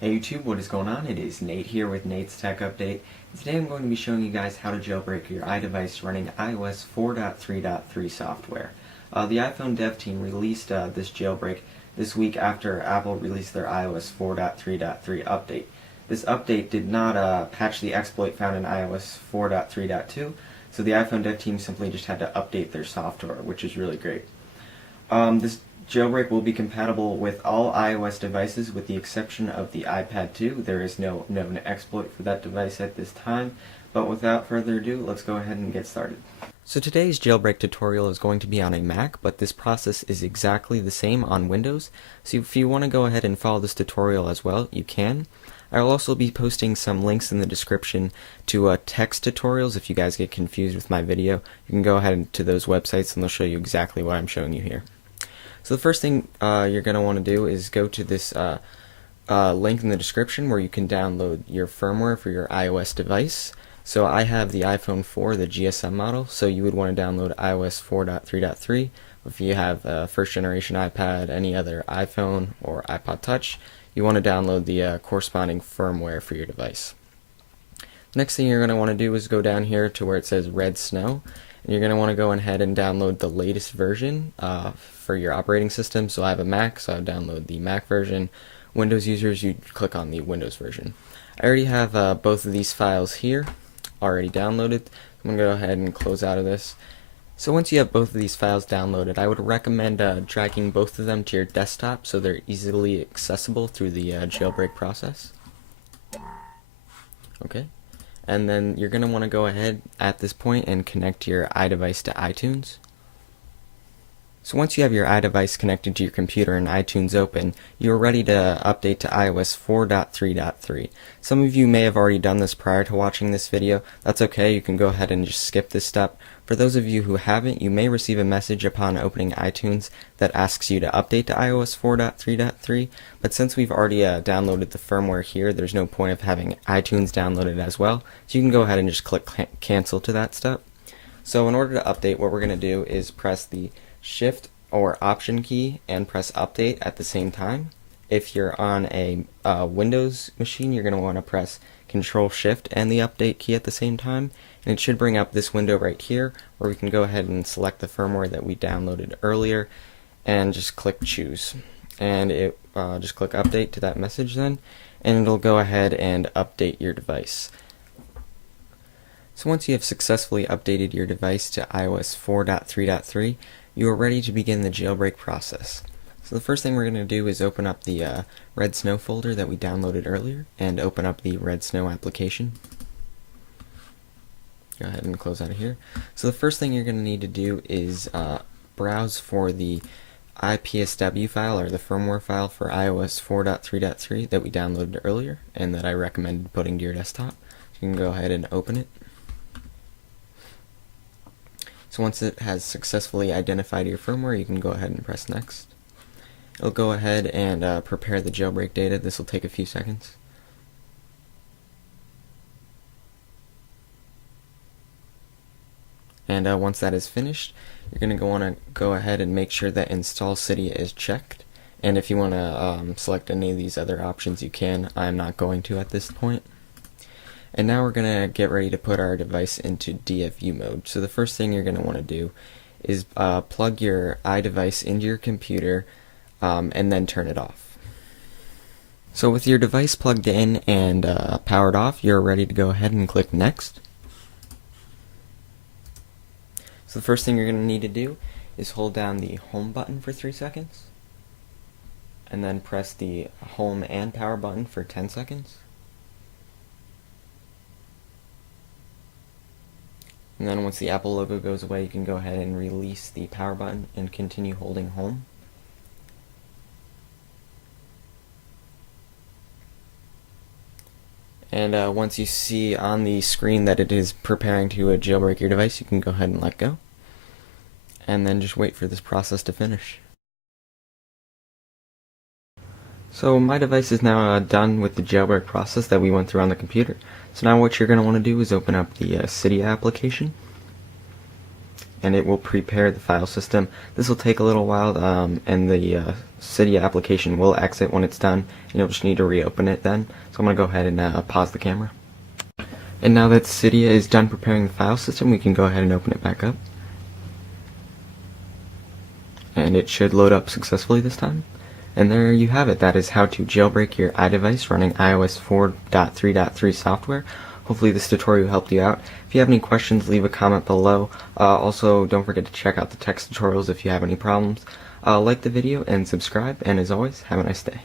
Hey YouTube, what is going on? It is Nate here with Nate's Tech Update. Today I'm going to be showing you guys how to jailbreak your iDevice running iOS 4.3.3 software. The iPhone dev team released this jailbreak this week after Apple released their iOS 4.3.3 update. This update did not patch the exploit found in iOS 4.3.2, so the iPhone dev team simply just had to update their software, which is really great. This jailbreak will be compatible with all iOS devices with the exception of the iPad 2. There is no known exploit for that device at this time, but without further ado, let's go ahead and get started. So today's jailbreak tutorial is going to be on a Mac, but this process is exactly the same on Windows, so if you want to go ahead and follow this tutorial as well, you can. I'll also be posting some links in the description to text tutorials. If you guys get confused with my video, you can go ahead to those websites and they'll show you exactly what I'm showing you here. So the first thing you're going to want to do is go to this link in the description where you can download your firmware for your iOS device. So I have the iPhone 4, the GSM model, so you would want to download iOS 4.3.3. If you have a first generation iPad, any other iPhone or iPod Touch, you want to download the corresponding firmware for your device. Next thing you're going to want to do is go down here to where it says Red Snow. And you're going to want to go ahead and download the latest version for your operating system. So I have a Mac, so I download the Mac version. Windows users, you click on the Windows version. I already have both of these files here already downloaded. I'm going to go ahead and close out of this. So once you have both of these files downloaded, I would recommend dragging both of them to your desktop so they're easily accessible through the jailbreak process. Okay. And then you're going to want to go ahead at this point and connect your iDevice to iTunes. So once you have your iDevice connected to your computer and iTunes open, you're ready to update to iOS 4.3.3. Some of you may have already done this prior to watching this video. That's okay, you can go ahead and just skip this step. For those of you who haven't, you may receive a message upon opening iTunes that asks you to update to iOS 4.3.3, but since we've already downloaded the firmware here, there's no point of having iTunes downloaded as well, so you can go ahead and just click cancel to that step. So in order to update, what we're going to do is press the Shift or Option key and press Update at the same time. If you're on a Windows machine, you're going to want to press Control Shift and the Update key at the same time, and it should bring up this window right here where we can go ahead and select the firmware that we downloaded earlier and just click Choose, and it just click Update to that message then, and it'll go ahead and update your device. So once you have successfully updated your device to iOS 4.3.3, you are ready to begin the jailbreak process. So the first thing we're going to do is open up the Red Snow folder that we downloaded earlier and open up the Red Snow application. Go ahead and close out of here. So the first thing you're going to need to do is browse for the IPSW file or the firmware file for iOS 4.3.3 that we downloaded earlier and that I recommended putting to your desktop. You can go ahead and open it. So once it has successfully identified your firmware, you can go ahead and press Next. It'll go ahead and prepare the jailbreak data. This will take a few seconds. And once that is finished, you're going to want to go ahead and make sure that Install Cydia is checked. And if you want to select any of these other options, you can. I'm not going to at this point. And now we're going to get ready to put our device into DFU mode. So the first thing you're going to want to do is plug your iDevice into your computer and then turn it off. So with your device plugged in and powered off, you're ready to go ahead and click Next. So the first thing you're going to need to do is hold down the Home button for 3 seconds, and then press the Home and Power button for 10 seconds. And then once the Apple logo goes away, you can go ahead and release the power button and continue holding Home. And once you see on the screen that it is preparing to jailbreak your device, you can go ahead and let go. And then just wait for this process to finish. So my device is now done with the jailbreak process that we went through on the computer. So now what you're going to want to do is open up the Cydia application. and it will prepare the file system. This will take a little while, and the Cydia application will exit when it's done, and you'll just need to reopen it then. So I'm going to go ahead and pause the camera. And now that Cydia is done preparing the file system, we can go ahead and open it back up. And it should load up successfully this time. And there you have it. That is how to jailbreak your iDevice running iOS 4.3.3 software. Hopefully this tutorial helped you out. If you have any questions, leave a comment below. Also, don't forget to check out the text tutorials if you have any problems. Like the video and subscribe, and as always, have a nice day.